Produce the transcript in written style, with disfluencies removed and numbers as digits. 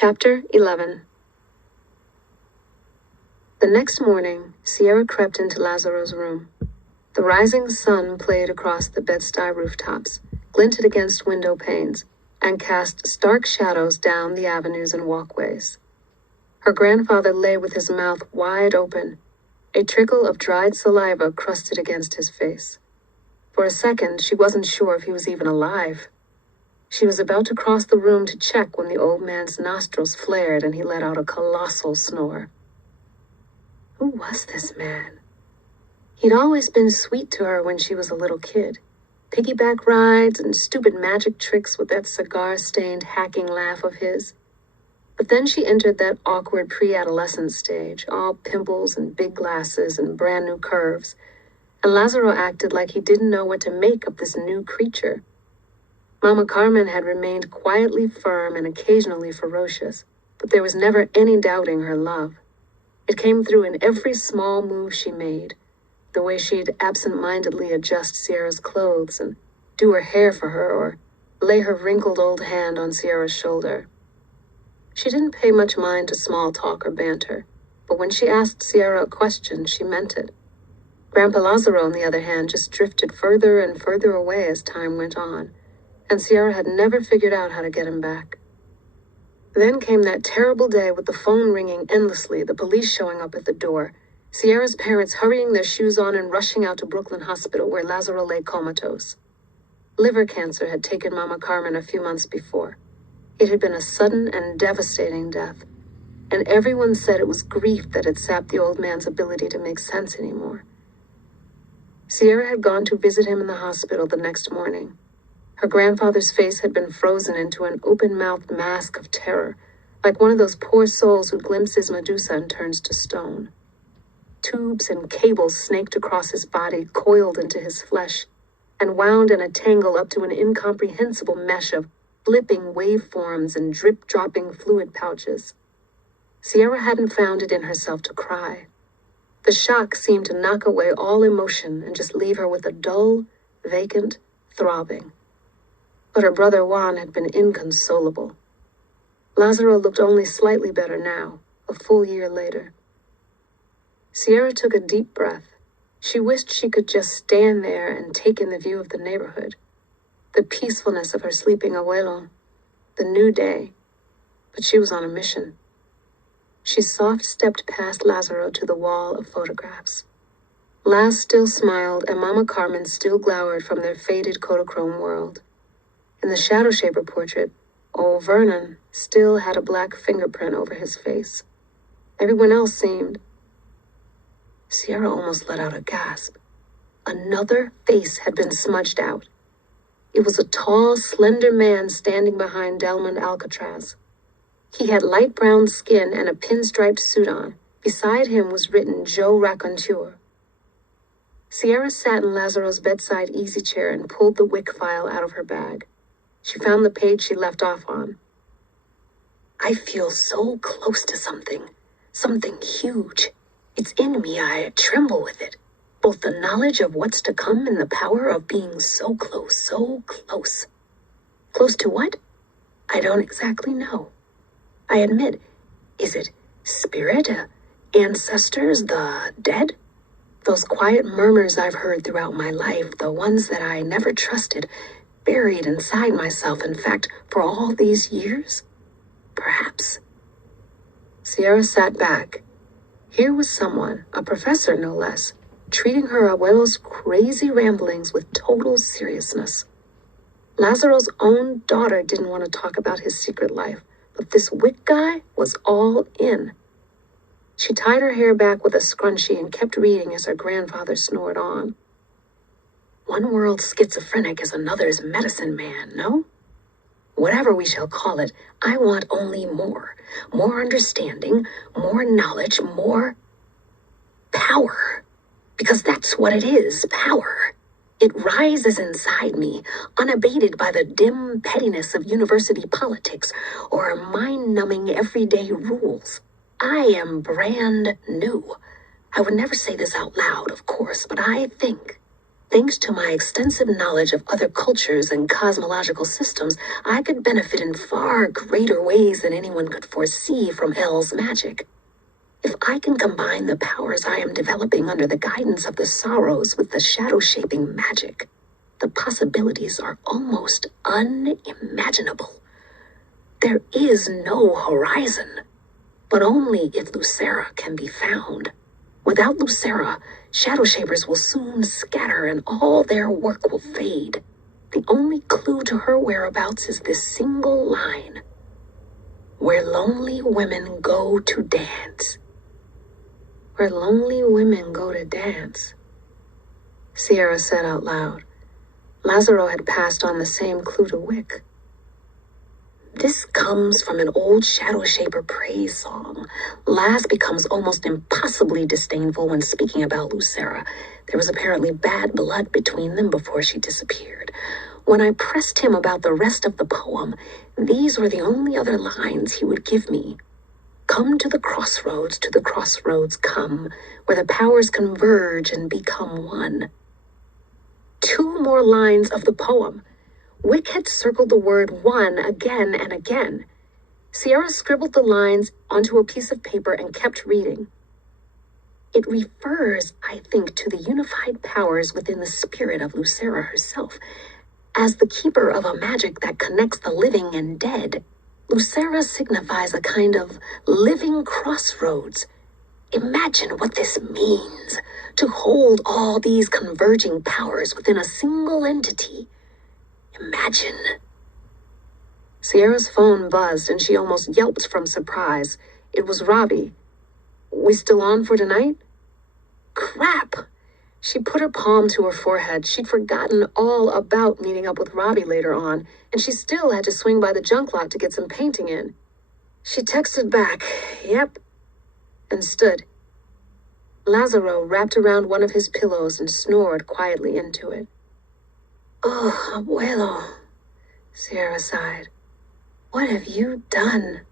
Chapter 11. The next morning, Sierra crept into Lazaro's room. The rising sun played across the Bed-Stuy rooftops, glinted against window panes, and cast stark shadows down the avenues and walkways. Her grandfather lay with his mouth wide open, a trickle of dried saliva crusted against his face. For a second, she wasn't sure if he was even alive. She was about to cross the room to check when the old man's nostrils flared and he let out a colossal snore. Who was this man? He'd always been sweet to her when she was a little kid. Piggyback rides and stupid magic tricks with that cigar-stained hacking laugh of his. But then she entered that awkward pre-adolescent stage, all pimples and big glasses and brand new curves. And Lazaro acted like he didn't know what to make of this new creature. Mama Carmen had remained quietly firm and occasionally ferocious, but there was never any doubting her love. It came through in every small move she made, the way she'd absent-mindedly adjust Sierra's clothes and do her hair for her or lay her wrinkled old hand on Sierra's shoulder. She didn't pay much mind to small talk or banter, but when she asked Sierra a question, she meant it. Grandpa Lazaro, on the other hand, just drifted further and further away as time went on, and Sierra had never figured out how to get him back. Then came that terrible day with the phone ringing endlessly, the police showing up at the door, Sierra's parents hurrying their shoes on and rushing out to Brooklyn Hospital where Lazaro lay comatose. Liver cancer had taken Mama Carmen a few months before. It had been a sudden and devastating death, and everyone said it was grief that had sapped the old man's ability to make sense anymore. Sierra had gone to visit him in the hospital the next morning. Her grandfather's face had been frozen into an open-mouthed mask of terror, like one of those poor souls who glimpses Medusa and turns to stone. Tubes and cables snaked across his body, coiled into his flesh, and wound in a tangle up to an incomprehensible mesh of blipping waveforms and drip-dropping fluid pouches. Sierra hadn't found it in herself to cry. The shock seemed to knock away all emotion and just leave her with a dull, vacant throbbing. But her brother Juan had been inconsolable. Lazaro looked only slightly better now, a full year later. Sierra took a deep breath. She wished she could just stand there and take in the view of the neighborhood, the peacefulness of her sleeping abuelo, the new day. But she was on a mission. She soft-stepped past Lazaro to the wall of photographs. Laz still smiled and Mama Carmen still glowered from their faded Kodachrome world. In the Shadowshaper portrait, old Vernon still had a black fingerprint over his face. Everyone else seemed... Sierra almost let out a gasp. Another face had been smudged out. It was a tall, slender man standing behind Delmond Alcatraz. He had light brown skin and a pinstriped suit on. Beside him was written Joe Raconteur. Sierra sat in Lazaro's bedside easy chair and pulled the WIC file out of her bag. She found the page she left off on. I feel so close to something huge. It's in me, I tremble with it. Both the knowledge of what's to come and the power of being so close, so close. Close to what? I don't exactly know. I admit, is it spirit, ancestors, the dead? Those quiet murmurs I've heard throughout my life, the ones that I never trusted, buried inside myself, in fact, for all these years? Perhaps. Sierra sat back. Here was someone, a professor no less, treating her abuelo's crazy ramblings with total seriousness. Lazaro's own daughter didn't want to talk about his secret life, but this WIC guy was all in. She tied her hair back with a scrunchie and kept reading as her grandfather snored on. One world's schizophrenic is another's medicine man, no? Whatever we shall call it, I want only more. More understanding, more knowledge, more power. Because that's what it is, power. It rises inside me, unabated by the dim pettiness of university politics or mind-numbing everyday rules. I am brand new. I would never say this out loud, of course, but I think Thanks to my extensive knowledge of other cultures and cosmological systems, I could benefit in far greater ways than anyone could foresee from El's magic. If I can combine the powers I am developing under the guidance of the sorrows with the shadow-shaping magic, the possibilities are almost unimaginable. There is no horizon, but only if Lucera can be found. Without Lucera, Shadowshapers will soon scatter and all their work will fade. The only clue to her whereabouts is this single line: where lonely women go to dance. Where lonely women go to dance, Sierra said out loud. Lazaro had passed on the same clue to Wick. This comes from an old Shadowshaper praise song. Laz becomes almost impossibly disdainful when speaking about Lucera. There was apparently bad blood between them before she disappeared. When I pressed him about the rest of the poem, these were the only other lines he would give me. Come to the crossroads come, where the powers converge and become one. 2 more lines of the poem. Wick had circled the word one again and again. Sierra scribbled the lines onto a piece of paper and kept reading. It refers, I think, to the unified powers within the spirit of Lucera herself. As the keeper of a magic that connects the living and dead, Lucera signifies a kind of living crossroads. Imagine what this means, to hold all these converging powers within a single entity. Imagine. Sierra's phone buzzed and she almost yelped from surprise. It was Robbie. We still on for tonight? Crap! She put her palm to her forehead. She'd forgotten all about meeting up with Robbie later on, and she still had to swing by the junk lot to get some painting in. She texted back, yep, and stood. Lazaro wrapped around one of his pillows and snored quietly into it. Oh, abuelo, Sierra sighed. What have you done?